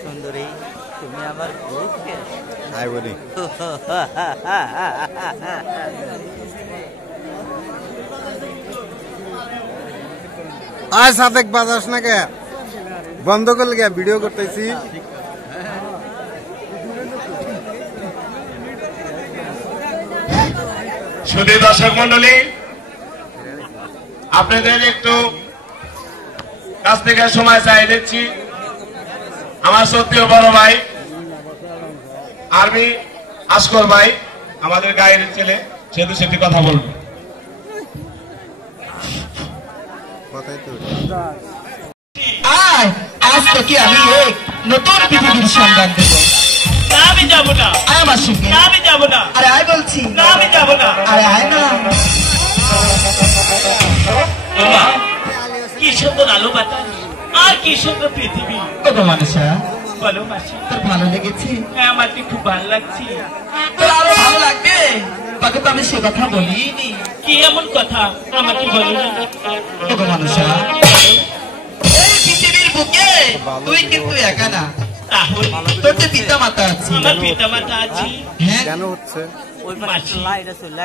সুন্দরী তুমি আমার বুকে আই বলি আয় সাদেক বাজাস না কে বন্ধ করলে কে ভিডিও করতেছি শুধু দর্শক মন্ডলী আপনাদের একটু কাছ থেকে সময় চাই দিচ্ছি আমার সত্যিও বড় ভাই আর্মি আসকর ভাই আমাদের গায়ের ছেলে সেতু সেটি কথা বলবো আজ থেকে আমি এক নতুন পৃথিবীর সন্ধান দেব না আমি যাবো না আয় আমার সঙ্গে না আমি যাবো না আরে আয় বলছি না আমি যাবো না আরে আয় না বাবা কি সুন্দর আলো বাতাস আর কি সুন্দর পৃথিবী ওগো মানুষা বলো মাসি তোর ভালো লেগেছে হ্যাঁ আমার কি খুব ভালো লাগছে তোর আরো ভালো লাগবে তোকে তো আমি সে কথা বলিনি কি এমন কথা আমাকে বলো না ওগো মানুষা এই পৃথিবীর বুকে তুই কিন্তু একা না তাহলে তোর যে পিতা মাতা আছে আমার পিতা মাতা আছে হ্যাঁ কেন হচ্ছে মাসি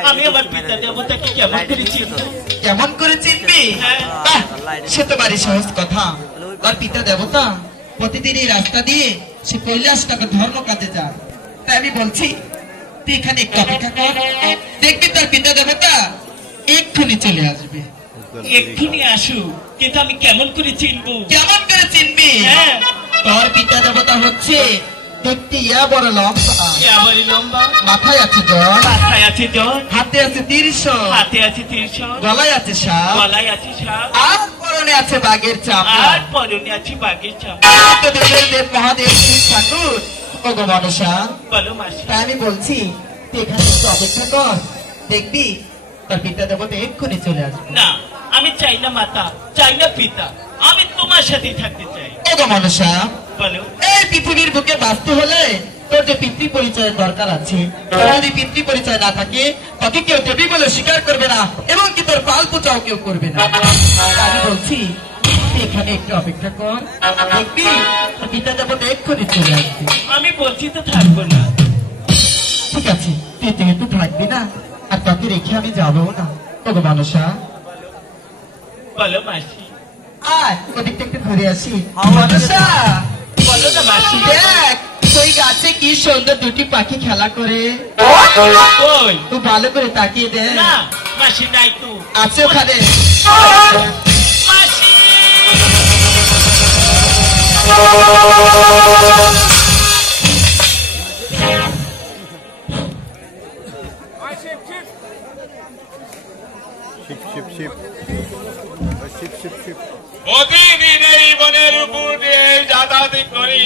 আমি আমার পিতা দেবতাকে কেমন করে চিনব কেমন করে চিনবি বাহ, সে তো বাড়ি সহজ কথা আর পিতা দেবতা প্রতিদিন এই রাস্তা দিয়ে সে কৈলাসটাকে ধর্ম কাজে যায় তাই আমি বলছি তুই এখানে একটু অপেক্ষা কর দেখবি তার পিতা দেবতা এক্ষুনি চলে আসবে এক্ষুনি আসু কিন্তু আমি কেমন করে চিনবো কেমন করে চিনবি হ্যাঁ তোর পিতা দেবতা হচ্ছে দেখতে ইয়া বড় লম্বা আমার লম্বা মাথায় আছে জ্বর মাথায় আছে জ্বর হাতে আছে ত্রিশূল হাতে আছে ত্রিশূল গলায় আছে সাপ গলায় আছে সাপ আর পরনে আছে বাঘের চাপ আর পরনে আছে বাঘের চাপ দেব মহাদেব শিব ঠাকুর ওগো মনসা বলো মাসি তাই আমি বলছি তুই এখানে একটু অপেক্ষা কর দেখবি তার পিতা দেবতা এক্ষুনি চলে আসবে না আমি চাই না মাতা চাই না পিতা আমি তোমার সাথে থাকতে চাই ওগো মনসা বলো এই পৃথিবীর বুকে বাঁচতে হলে তোর যে পিতৃ পরিচয়ের দরকার আছে তোর যদি পিতৃ পরিচয় না থাকে তোকে কেউ দেবী বলে স্বীকার করবে না এবং কি তোর পাল পূজাও কেউ করবে না আমি বলছি তুই এখানে একটু অপেক্ষা কর দেখবি তোর পিতা দেবতা এক্ষুনি চলে আসবে আমি বলছি তো থাকবো না ঠিক আছে তুই যেহেতু থাকবি না আর তোকে রেখে আমি যাবো না ওগো মানুষা বলো মাসি আয় ওদিকটা একটু ঘুরে আসি মানুষা বলো না মাসি দেখ ওই গাছে কি সুন্দর দুটি পাখি খেলা করে ওই তুই ভালো করে তাকিয়ে দে না মাসি নাই তো আছে ওখানে মাসি শিপ শিপ শিপ শিপ শিপ শিপ প্রতিদিন এই বনের উপর দিয়ে যাতায়াত করি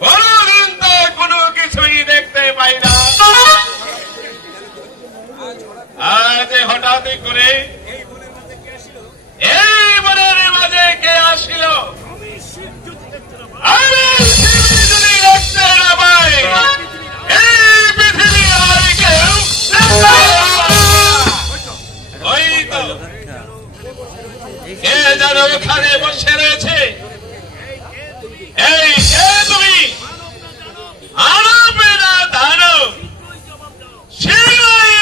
কোনদিন তো কোনো কিছুই দেখতে পাই না আজ হঠাৎ করে এই বনের মাঝে কে আসিল আমি শিব যদি দেখতে না পাই এই পৃথিবী আর কেউ ওই তো কে যেন ওখানে বসে রয়েছে এই কে তুমি আরবে না দানব শিলাই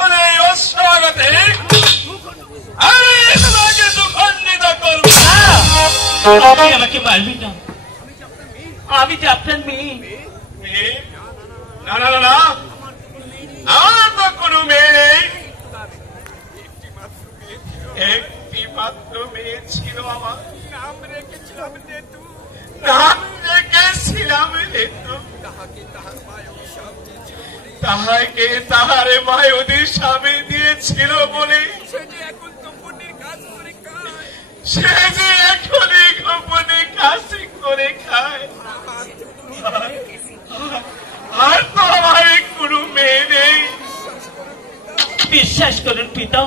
হলে অস্বাগতে আমি তোমাকে দুঃখণ্ডিত করব আপনি আমাকে মারবি না আমি যে আপনার মেয়ে না না না আমার তো কোনো মেয়ে নেই একটি মাত্র মেয়ে ছিল আমার নাম রেখেছিলাম ঋতু তাহাকে তাহার মায় অভিশাপে দিয়েছিল বলে সে যে এখন গোপনে কাজ করে খায় আর তো আমার কোনো মেয়ে নেই বিশ্বাস করুন পিতা,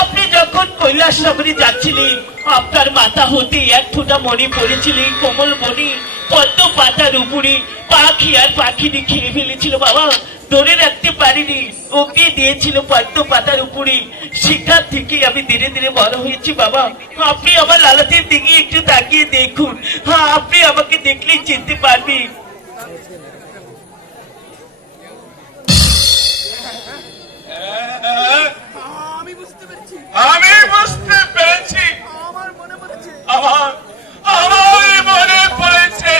আপনি যখন কৈলাস নগরী যাচ্ছিলেন আপনার মাথা হতে এক ফোঁটা মণি পড়েছিল, কোমল মণি পদ্ম পাতার উপরে পাখি আর পাখিটি খেয়ে ফেলেছিল বাবা, ধরে রাখতে পারিনি, ওকে দিয়েছিল পদ্ম পাতার উপরে। সেখান থেকে আমি ধীরে ধীরে বড় হয়েছি বাবা। আপনি আমার লালাতের দিকে একটু তাকিয়ে দেখুন, হ্যাঁ আপনি আমাকে দেখলেই চিনতে পারবেন। আমি বুঝতে পেরেছি, আমার মনে পড়েছে,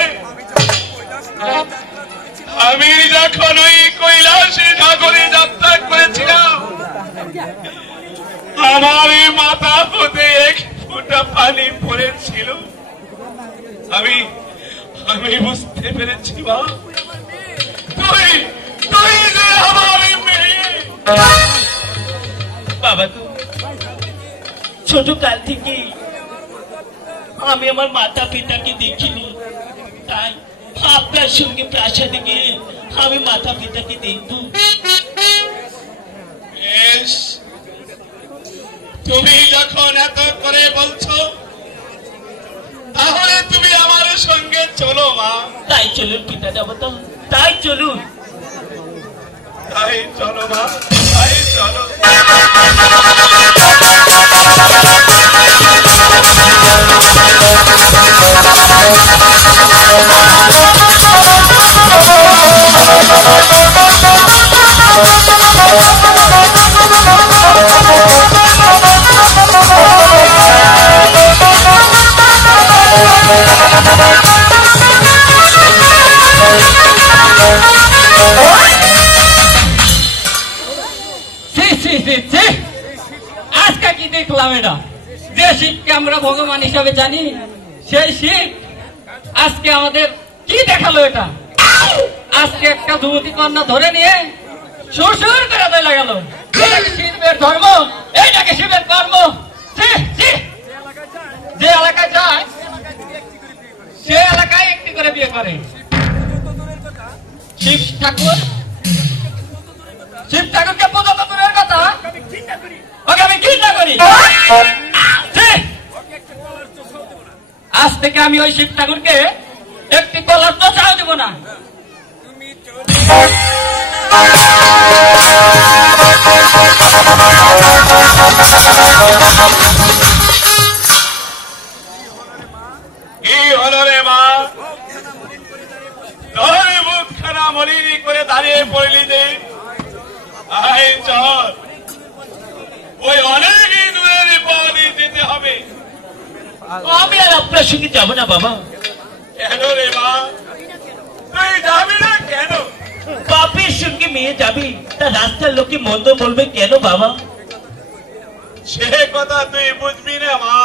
আমি যখন ওই কৈলাসী নগরে যাত্রা করেছিলাম আমার মাথা হতে এক ফোঁটা পানি পড়েছিল। আমি বুঝতে পেরেছি মা, তুই যে আমার মেয়ে। বাবা তো ছোট কাল থেকে আমি আমার মাতা পিতাকে দেখিনি, তাই আপনার সঙ্গে প্রাসাদে গিয়ে আমি মাতা পিতাকে দেখব। তুমি যখন এত করে বলছো তাহলে তুমি আমার সঙ্গে চলো মা। তাই চলুন পিতা দেবতা, তাই চলুন। তাই চলো মা, তাই চলো। আজকে কি দেখলাম, এটা যে শিখকে আমরা ভগবান হিসাবে জানি সেই শিখ আজকে আমাদের কি দেখালো। এটা আজকে একটা যুবতী কন্যা ধরে নিয়ে সুর করে চলে গেল। শিবের ধর্ম, এইটাকে শিবের কর্ম। যে এলাকায় যায় সে এলাকায় একটি করে বিয়ে করে। শিব ঠাকুরকে পূজা তো দূরের কথা, ওকে আমি ঘৃণা করি। আজ থেকে আমি ওই শিব ঠাকুরকে একটি কলার তো চাও দেব না। কি হলো রে মা, তোর মুখখানা মলিনী করে দাঁড়িয়ে পড়লি যে? আয় চল, ওই অনেক দূরের পথে যেতে হবে। আমি আর আপনার সঙ্গে যাবো না বাবা। কেন রে মা, তুই যাবি না কেন? বাপের সঙ্গে মেয়ে যাবি, তা রাস্তার লোকে মন্দ বলবে কেন বাবা? সে কথা তুই বুঝবি না মা,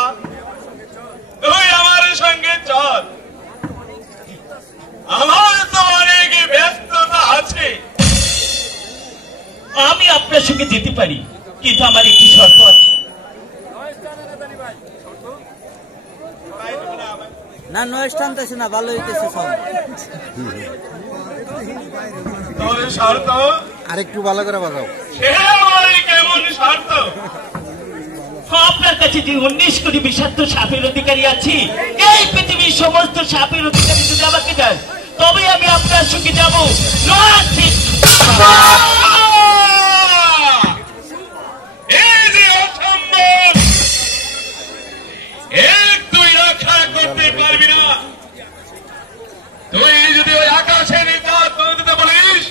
তুই আমার সঙ্গে চল। আমার তো অনেক ব্যস্ততা আছে। আমি আপনার সঙ্গে যেতে পারি, কিন্তু আমার একটি শর্ত আছে। না নয় টানতেছে না, ভালো হইতেছে সব। তোর শর্ত আরেকটু ভালো করে বাজাও। সে আমার কেমন শর্ত? আপনার কাছে যে 19 কোটি বিষাক্ত সাপের অধিকারী আছে, এই পৃথিবীর সমস্ত সাপের অধিকারী যদি আমাকে দেন, তবে আমি আপনার সঙ্গে যাবো। এই যে অসম্ভব, তুই রক্ষা করতে পারবি না। তুই যদি ওই আকাশে নিকাশ করে দিতে বলিস,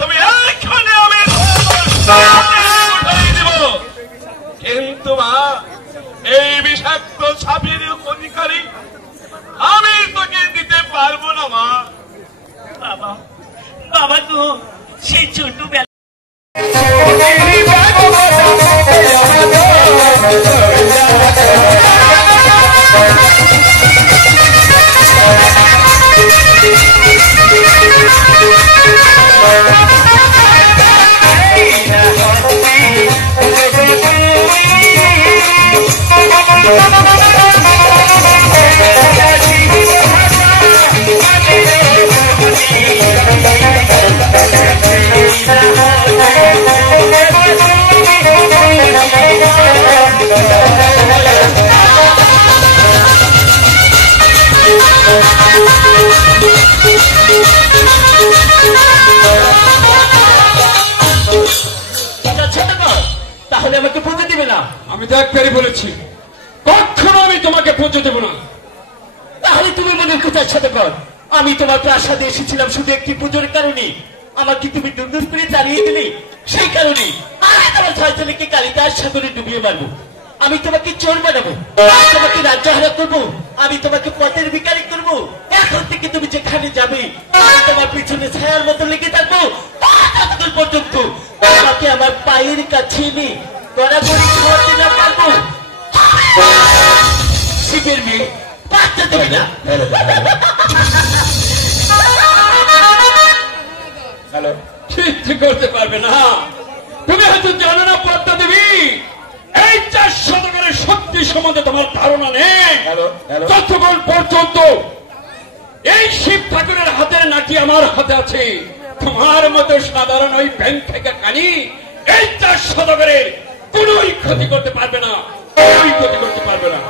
তুমি এক্ষণে আমি উঠাই দিব। কিন্তু মা, এই বিষাক্ত সাপের অধিকারী আমি তোকে দিতে পারবো না মা। বাবা, বাবা তো সেই ছোটবেলা Thank you. তাহলে আমাকে পুজো দিবে না? আমি তো একবারই বলেছি, কখনো আমি তোমাকে পুজো দেব না। তাহলে তুমি মনের কোথায় সাথে কর, আমি তোমার প্রাসাদে এসেছিলাম শুধু একটি পুজোর কারণে, আমাকে তুমি দুর্দুর করে তাড়িয়ে দিলে, সেই কারণে আমি তোমার ছয় ছেলেকে কালিদাস সাগরে ডুবিয়ে মারবো, আমি তোমাকে চোর বানাবো, আমি তোমাকে রাজ্য হারা করবো, আমি তোমাকে পথের ভিখারি করবো। এখন থেকে তুমি যেখানে যাবে আমি তোমার পিছনে ছায়ার মতো লেগে থাকবো ততক্ষণ পর্যন্ত তোমাকে আমার পায়ের কাছে এনে গড়াগড়ি খাওয়াতে না পারবো। শিবের মেয়ে বাচ্চা দেবে না। ঠিক করতে পারবে না। তুমি হয়তো জানো না পদ্মা দেবী, এই 4 শতকের শক্তি সম্বন্ধে তোমার ধারণা নেই। ততক্ষণ পর্যন্ত এই শিব ঠাকুরের হাতে নাকি আমার হাতে আছে, তোমার মতো সাধারণ ওই ব্যাংক থেকে কানি এই 4 শতকের কোন ক্ষতি করতে পারবে না, ক্ষতি করতে পারবে না।